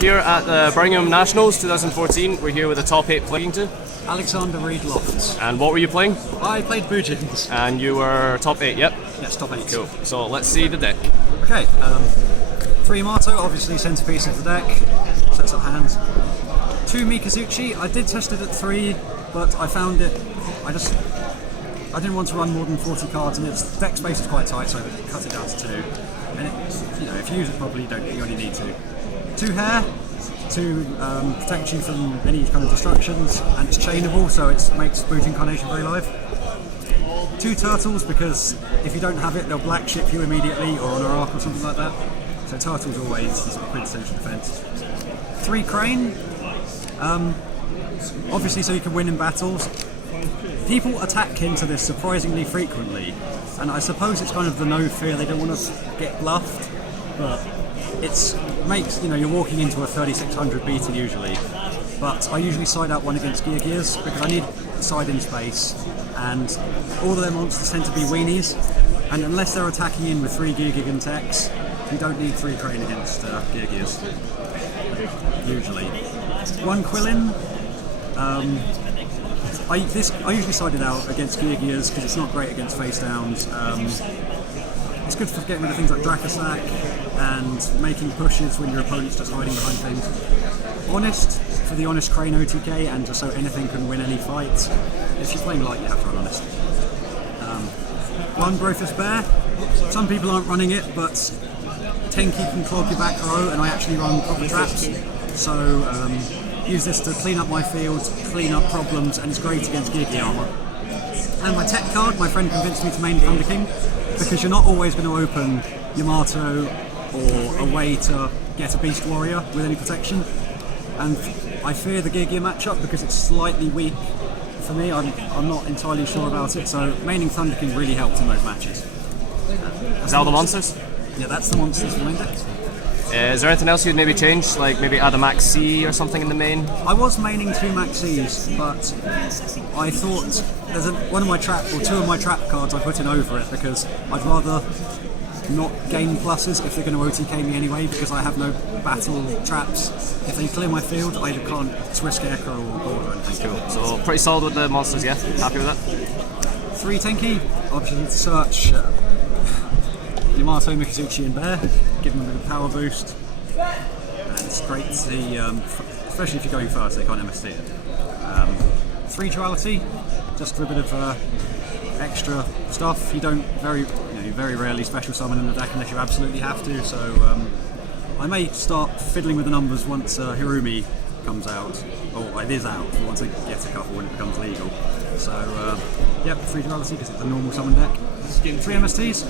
here at the Birmingham Nationals 2014. We're here with the top 8 playing to. Alexander Reed-Lofts. And what were you playing? I played Bujins. And you were top 8, yep? Yes, top 8. Cool. So let's see the deck. Okay, 3 Yamato, obviously centerpiece of the deck. Sets up hands. 2 Mikazuchi. I did test it at 3, but I found it. I didn't want to run more than 40 cards, and its deck space is quite tight, so I cut it down to 2. And if you use it properly, you only need 2. 2 hair to protect you from any kind of destructions, and it's chainable, so it makes Bujin Carnation very live. 2 turtles, because if you don't have it, they'll black ship you immediately, or on a arc or something like that. So turtles always the sort of quintessential defense. 3 crane, obviously so you can win in battles. People attack into this surprisingly frequently, and I suppose it's kind of the no fear, they don't want to get bluffed, but it makes, you're walking into a 3600 beta usually, but I usually side out one against Gears because I need side in space, and all of their monsters tend to be weenies, and unless they're attacking in with 3 Gear and techs, you don't need 3 crane against Gears, usually. 1 Quillin. I usually side it out against Gears because it's not great against face downs. It's good for getting rid of things like Dracosack and making pushes when your opponent's just hiding behind things. Honest, for the Honest Crane OTK, and just so anything can win any fight. If you're playing light, you have to run Honest. 1 Brothos Bear. Some people aren't running it, but Tenki can clog your back row, and I actually run proper traps. So use this to clean up my field, clean up problems, and it's great against Geargy armor. And my tech card, my friend convinced me to main Thunder King, because you're not always going to open Yamato or a way to get a Beast Warrior with any protection. And I fear the Geargy matchup because it's slightly weak for me. I'm not entirely sure about it, so maining Thunder King really helped in those matches. Is that all the monsters? Yeah, that's the monsters for main deck. Is there anything else you'd maybe change, like maybe add a Max C or something in the main? I was maining 2 Max Cs, but I thought there's one of my trap, or 2 of my trap cards I put in over it because I'd rather not gain pluses if they're going to OTK me anyway, because I have no battle traps. If they clear my field, I can't Swiss Scarecrow or Board or anything. Cool. So pretty solid with the monsters, yeah? Happy with that? 3 Tenki, obviously search Yamato, Mikazuchi and Bear, give them a bit of power boost, and it's great to see, especially if you're going first, they can't MST it. 3 Duality, just for a bit of extra stuff. You don't very rarely special summon in the deck unless you absolutely have to, so I may start fiddling with the numbers once Hirumi comes out, or it is out, once I get a couple when it becomes legal. So, yep, 3 Duality because it's a normal summon deck. 3 MSTs.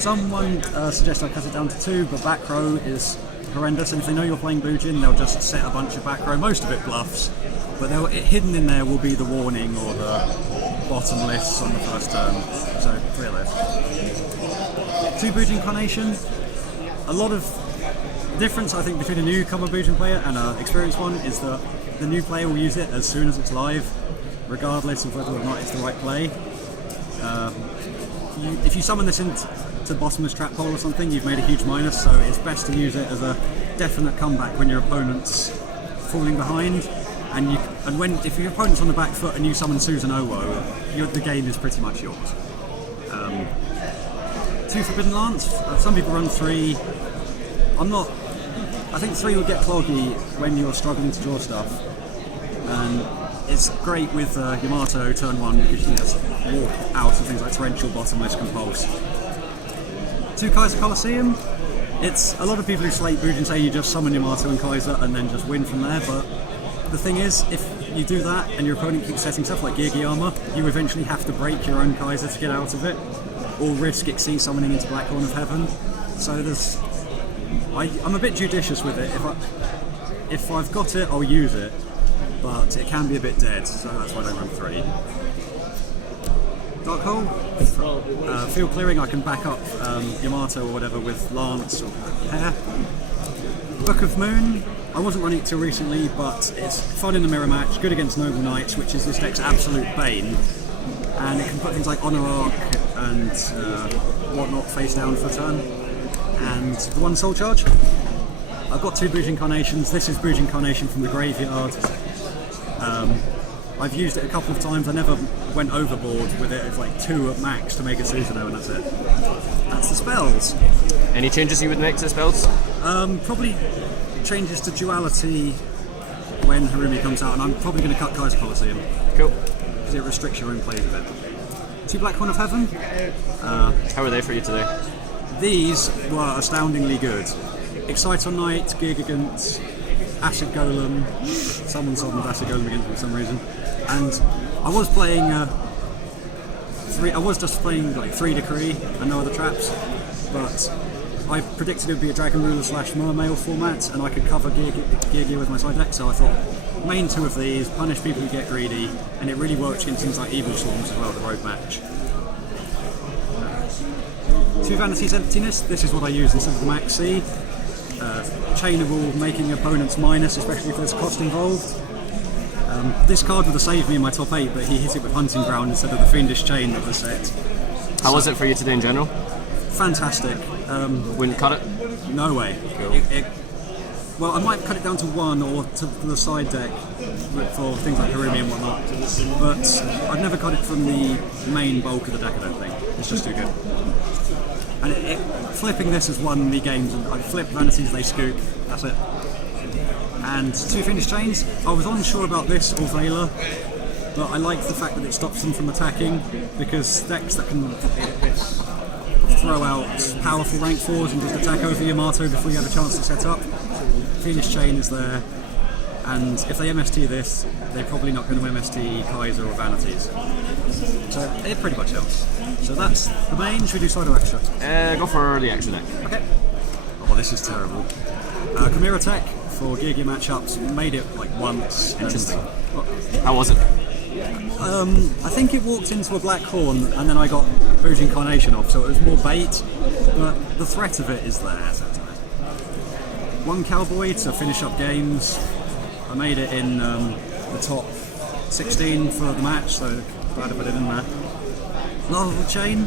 Someone suggested I cut it down to 2, but back row is horrendous, and if they know you're playing Bujin, they'll just set a bunch of back row, most of it bluffs, but hidden in there will be the warning or the bottom lists on the first turn, so 3 of those. 2 Bujin Carnation. A lot of difference, I think, between a newcomer Bujin player and an experienced one is that the new player will use it as soon as it's live, regardless of whether or not it's the right play. If you summon this into bottomless trap hole or something, you've made a huge minus, so it's best to use it as a definite comeback when your opponent's falling behind, and if your opponent's on the back foot and you summon Susan Owo, the game is pretty much yours. 2 Forbidden Lance. Some people run 3. I think 3 would get cloggy when you're struggling to draw stuff, and it's great with Yamato turn 1 because you can just walk out of things like Torrential, Bottomless, Compulse. 2 Kaiser Colosseum. It's a lot of people who slate Bujin say you just summon Yamato and Kaiser and then just win from there, but the thing is, if you do that and your opponent keeps setting stuff like Geargy armor, you eventually have to break your own Kaiser to get out of it, or risk Xyz summoning into Black Horn of Heaven. So I'm a bit judicious with it. If I've got it, I'll use it, but it can be a bit dead, so that's why I don't run 3. Dark Hole. Field clearing, I can back up Yamato or whatever with Lance or Hair. Book of Moon. I wasn't running it till recently, but it's fun in the mirror match, good against Noble Knights, which is this deck's absolute bane. And it can put things like Honor Arc and whatnot face down for a turn. And the 1 Soul Charge. I've got 2 Bujin Carnations. This is Bujin Carnation from the graveyard. I've used it a couple of times. I never went overboard with it. It's like 2 at max to make a Susanoo, and that's it. That's the spells. Any changes you would make to the spells? Probably changes to duality when Harumi comes out, and I'm probably going to cut Kaiser Colosseum. Cool. Because it restricts your own plays a bit. 2 Black Horn of Heaven. How are they for you today? These were astoundingly good. Exciter Knight, Gigagant, Acid Golem. Someone summoned Acid Golem against me for some reason. And I was playing I was just playing like 3 Decree and no other traps, but I predicted it would be a Dragon Ruler / Mermail format, and I could cover Gear with my side deck, so I thought main 2 of these, punish people who get greedy, and it really works in things like Evil Storms as well, the road match. 2 Vanity's Emptiness, this is what I use instead of the Max C. Chainable, making opponents minus, especially if there's cost involved. This card would have saved me in my top 8, but he hit it with Hunting Ground instead of the Fiendish Chain of the set. How was it for you today in general? Fantastic. Wouldn't cut it? No way. Cool. Well, I might cut it down to 1 or to the side deck for things like Harumi and whatnot, but I've never cut it from the main bulk of the deck, I don't think. It's just too good. And flipping this has won me games, and I flip Vanities, they scoop, that's it. And 2 Fiendish Chains, I was unsure about this or Veiler, but I like the fact that it stops them from attacking, because decks that can throw out powerful rank 4s and just attack over Yamato before you have a chance to set up. Fiendish Chain is there, and if they MST this, they're probably not going to MST Kaiser or Vanities. So it pretty much helps. So that's the main. Should we do side or extra? Go for the extra deck. Okay. Oh, this is terrible. Chimera Tech for Gear matchups, made it like once. Interesting. How was it? I think it walked into a Black Horn and then I got Bujin Carnation off, so it was more bait, but the threat of it is there. So 1 Cowboy to finish up games. I made it in the top 16 for the match, so glad I put it in there. Larval Chain.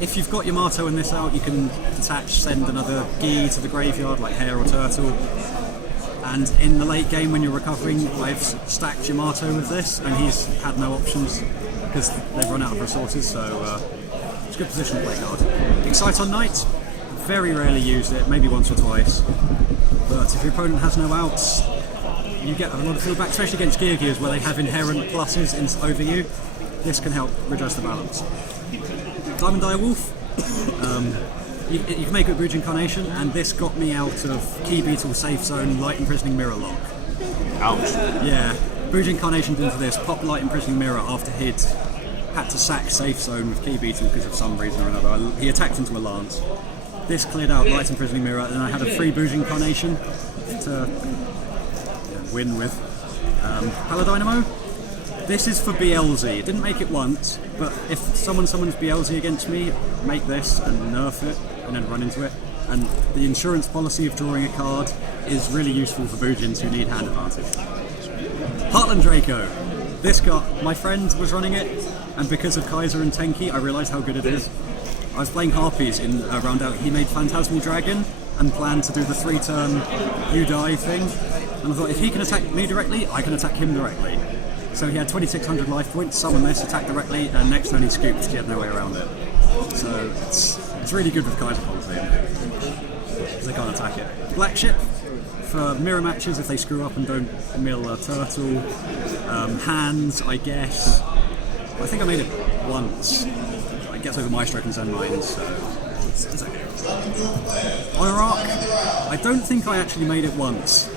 If you've got Yamato in this out, you can send another Gi to the graveyard, like Hare or Turtle. And in the late game when you're recovering, I've stacked Yamato with this, and he's had no options because they've run out of resources, so it's a good position to play card. Exciter Knight, very rarely used it, maybe once or twice. But if your opponent has no outs, you get a lot of feedback, especially against Gear Gears where they have inherent pluses over you. This can help redress the balance. Diamond Dire Wolf. You can make it Bujin Carnation, and this got me out of Key Beetle Safe Zone Light Imprisoning Mirror lock. Ouch. Yeah, Bujin Carnation did into this, pop Light Imprisoning Mirror after he'd had to sack Safe Zone with Key Beetle because of some reason or another. He attacked into a Lance. This cleared out Light Imprisoning Mirror, and I had a free Bujin Carnation to win with. Paladynamo. This is for BLZ. It didn't make it once, but if someone summons BLZ against me, make this and nerf it, and then run into it. And the insurance policy of drawing a card is really useful for Bujins who need hand advantage. Heartland Draco. This my friend was running it, and because of Kaiser and Tenki, I realised how good it is. I was playing Harpies in a round out. He made Phantasmal Dragon and planned to do the 3-turn you die thing. And I thought, if he can attack me directly, I can attack him directly. So he had 2,600 life points, summoned this, attacked directly, and next turn he scooped, he had no way around it. So it's really good with Kaiser policy, because they can't attack it. Black Ship, for mirror matches if they screw up and don't mill a turtle. Hands, I guess. I think I made it once. It gets over my stroke and Zen Mines, so it's okay. Honor Arc, I don't think I actually made it once,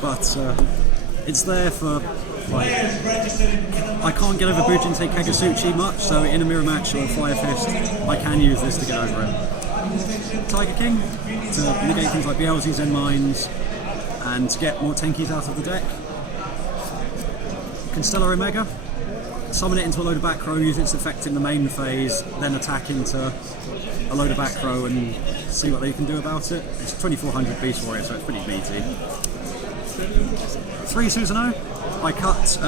but it's there for, like, I can't get over Bujin Kagasuchi much, so in a mirror match or Fire Fist, I can use this to get over it. Tiger King, to negate things like BLZ, Zen Mines, and to get more Tenkis out of the deck. Constellar Omega, summon it into a load of back row, use its effect in the main phase, then attack into a load of back row and see what they can do about it. It's 2400 Beast Warrior, so it's pretty meaty. 3 Susanoo, I cut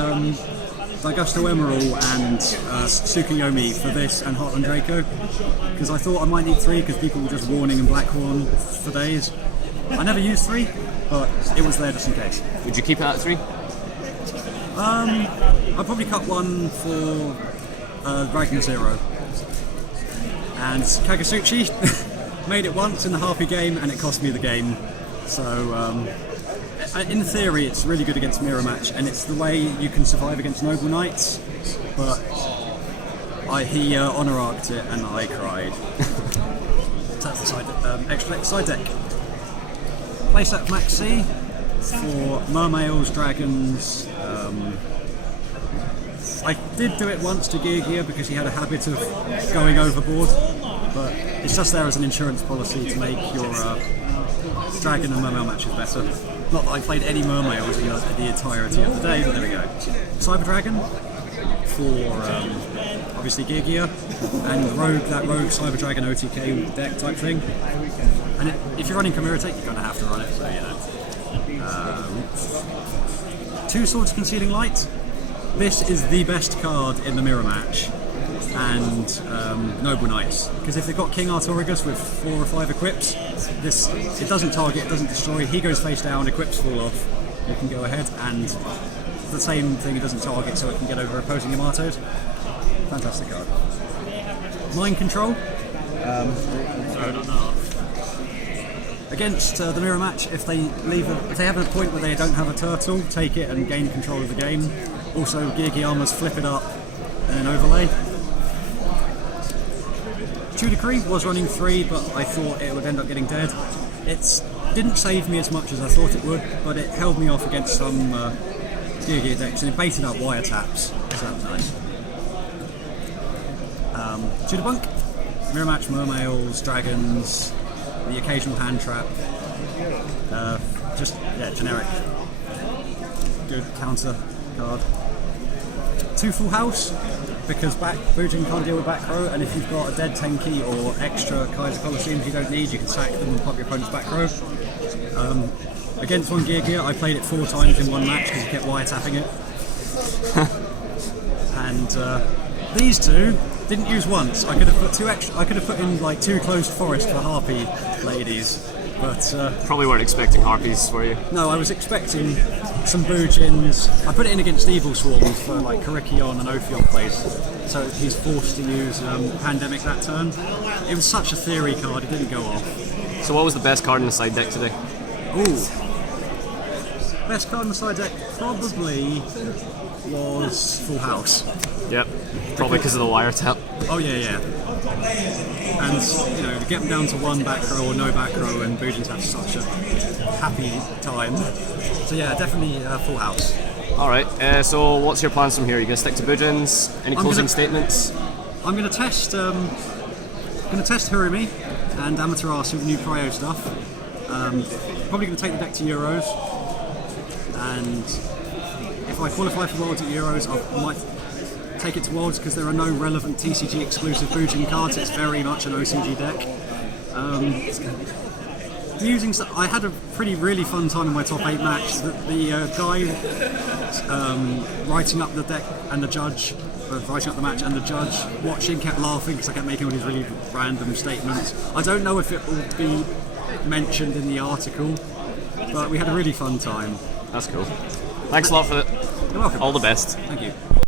Daigusto Emerald and Tsukuyomi for this and Heartland Draco, because I thought I might need 3 because people were just warning and Blackhorn for days. I never used 3, but it was there just in case. Would you keep it at 3? I'd probably cut one for Dragon 0. And Kagasuchi made it once in the Harpy game and it cost me the game. So in theory it's really good against Mirror Match and it's the way you can survive against Noble Knights, but he honor arced it and I cried. So that's the extra deck side deck. Playset Max C for Mermails, Dragons. I did do it once to Gear because he had a habit of going overboard, but it's just there as an insurance policy to make your Dragon and Mermail matches better. Not that I played any Mermails in the entirety of the day, but there we go. Cyber Dragon for obviously Gear and that Rogue Cyber Dragon OTK deck type thing. And if you're running Chimera Tech, you're going to have to run it, so you know. 2 Swords Concealing Light. This is the best card in the Mirror Match, and Noble Knights, because if they've got King Artorigus with 4 or 5 equips, it doesn't target, it doesn't destroy, he goes face down, equips fall off, you can go ahead, and the same thing, it doesn't target, so it can get over opposing Yamatos. Fantastic card. Mind Control. Against the Mirror Match, if they have a point where they don't have a turtle, take it and gain control of the game. Also, Gear flip it up and then overlay. True Decree was running 3, but I thought it would end up getting dead. It didn't save me as much as I thought it would, but it held me off against some Gear decks, and it baited out wiretaps, so that was nice. Tudor Bunk, Mirror Match, Mermails, Dragons, the occasional hand trap. Generic. Good counter card. 2 Full House, because Bujin can't deal with back row, and if you've got a dead Tenki or extra Kaiser Colosseums you don't need, you can sack them and pop your opponent's back row. Against one Gear, I played it 4 times in one match because he kept wiretapping it. And these 2 didn't use once. I could have put 2 extra. I could have put in like 2 closed forest for Harpy ladies, but probably weren't expecting Harpies, were you? No, I was expecting some Bujins. I put it in against Evil Swarms for like Karikion and Ophion plays, so he's forced to use Pandemic that turn. It was such a theory card, it didn't go off. So what was the best card in the side deck today? Ooh. Best card in the side deck probably was Full House. Yep, probably because of the wiretap. Oh yeah. And to get them down to 1 back row or no back row, and Bujins have such a happy time. So yeah, definitely Full House. Alright, so what's your plans from here? Are you going to stick to Bujins? Any closing statements? I'm going to test Hirumi and Amaterasu, the new cryo stuff. Probably going to take the deck to Euros, and if I qualify for Worlds at Euros, I might take it to Worlds because there are no relevant TCG exclusive Bujin cards. It's very much an OCG deck. I had a really fun time in my top 8 match. The guy writing up the deck and the judge, writing up the match and the judge watching kept laughing because I kept making all these really random statements. I don't know if it will be mentioned in the article, but we had a really fun time. That's cool. Thanks a lot for it. You're welcome. All the best. Thank you.